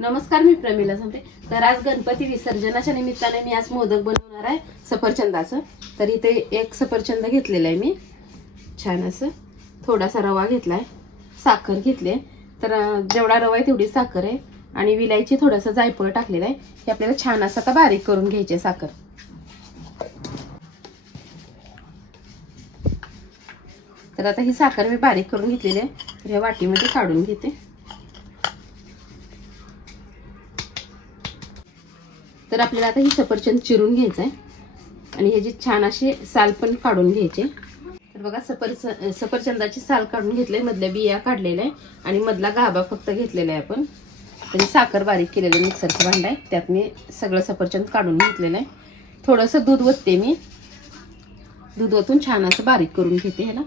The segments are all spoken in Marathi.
नमस्कार मी प्रमिला सांगते तर आज गणपती विसर्जनाच्या निमित्ताने मी आज मोदक बनवणार आहे सफरचंदाचं. तर इथे एक सफरचंद घेतलेलं आहे मी. छान असं थोडासा रवा घेतलाय. साखर घेतली तर जेवढा रवा आहे तेवढी साखर आहे. आणि विलायची थोडंसं जायफळ टाकलेलं आहे. हे आपल्याला छान असं आता बारीक करून घ्यायचे साखर. तर आता ही साखर मी बारीक करून घेतलेली आहे. तर वाटीमध्ये काढून घेते. तर आपल्याला आता ही सफरचंद चिरून घ्यायचं आहे आणि ह्याची छान अशी साल पण काढून घ्यायचे. तर बघा सफर सफरचंदाची साल काढून घेतली मधल्या बिया काढलेल्या आहे आणि मधला गाभा फक्त घेतलेला आहे आपण. आणि साखर बारीक केलेलं मिक्सरचं भांड आहे. त्यात मी सगळं सफरचंद काढून घेतलेलं आहे. थोडंसं दूध ओतते मी. दूध ओतून छान असं बारीक करून घेते ह्याला.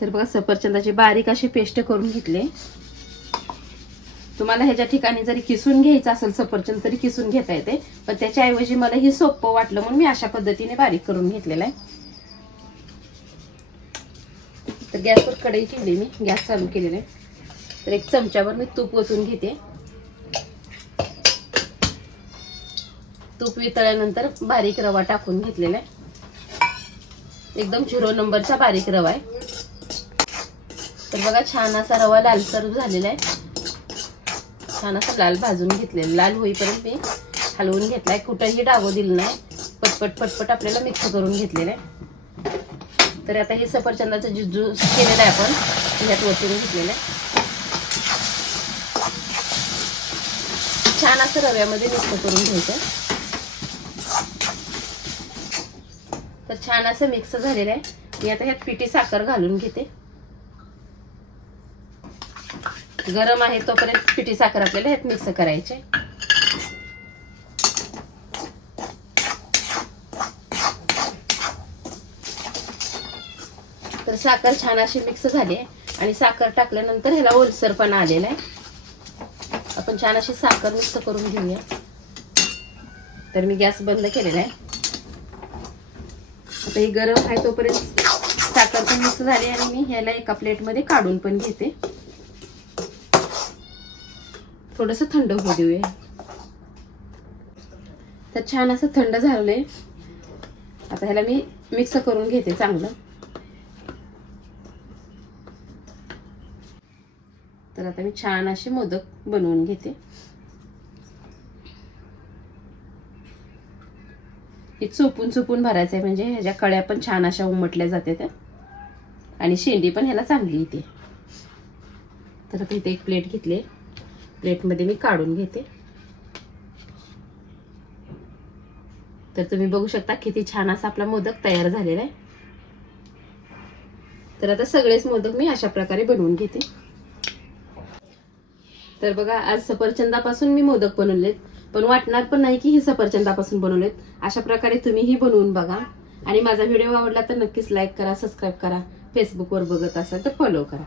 तर बघा सफरचंदाची बारीक अशी पेस्ट करून घेतले. तुम्हाला ह्याच्या ठिकाणी जरी किसून घ्यायचं असेल सफरचंद तरी किसून घेता येते. पण त्याच्याऐवजी मला हे सोपं वाटलं म्हणून मी अशा पद्धतीने बारीक करून घेतलेलं आहे. तर गॅसवर कढई ठेवली मी. गॅस चालू केलेला आहे. तर एक चमच्यावर मी तूप ओतून घेते. तूप वितळल्यानंतर बारीक रवा टाकून घेतलेला आहे. एकदम झिरो नंबरचा बारीक रवा आहे. तर बघा छान असा रवा लालसर झालेला आहे. छान असं लाल भाजून घेतलेलं लाल होईपर्यंत मी हलवून घेतलाय. कुठंही डागो दिलं नाही. पटपट पटपट आपल्याला मिक्स करून घेतलेलं आहे. तर आता हे सफरचंदाचं जे ज्यूस केलेलं आहे आपण ह्यात वचून घेतलेलं आहे. छान असं रव्यामध्ये मिक्स करून घ्यायचं. तर छान असं मिक्स झालेलं आहे. मी आता ह्यात पिठी साखर घालून घेते. गरम आहे तोपर्यंत पिठी साखर आपल्याला ह्यात मिक्स करायचे. तर साखर छान अशी मिक्स झाली आहे. आणि साखर टाकल्यानंतर ह्याला ओलसरपणा आलेला आहे. आपण छान अशी साखर मिक्स करून घेऊया. तर मी गॅस बंद केलेला आहे. आता हे गरम आहे तोपर्यंत साखर पण मिक्स झाली आणि मी ह्याला एका प्लेटमध्ये काढून पण घेते. थोडंसं थंड होऊ देऊया. तर छान असं थंड झालंय. आता ह्याला मी मिक्स करून घेते चांगलं. तर आता मी छान असे मोदक बनवून घेते. हे चोपून चोपून भरायचं आहे म्हणजे ह्याच्या कळ्या पण छान अशा उमटल्या जाते त्या आणि शेंडी पण ह्याला चांगली येते. तर आता इथे एक प्लेट घेतली प्लेटमध्ये मी काढून घेते. तर तुम्ही बघू शकता किती छान असा आपला मोदक तयार झालेला आहे. तर आता सगळेच मोदक मी अशा प्रकारे बनवून घेते. तर बघा आज सफरचंदापासून मी मोदक बनवलेत. पण वाटणार पण नाही की हे सफरचंदापासून बनवलेत. अशा प्रकारे तुम्हीही बनवून बघा. आणि माझा व्हिडिओ आवडला तर नक्कीच लाईक करा सबस्क्राईब करा. फेसबुकवर बघत असाल तर फॉलो करा.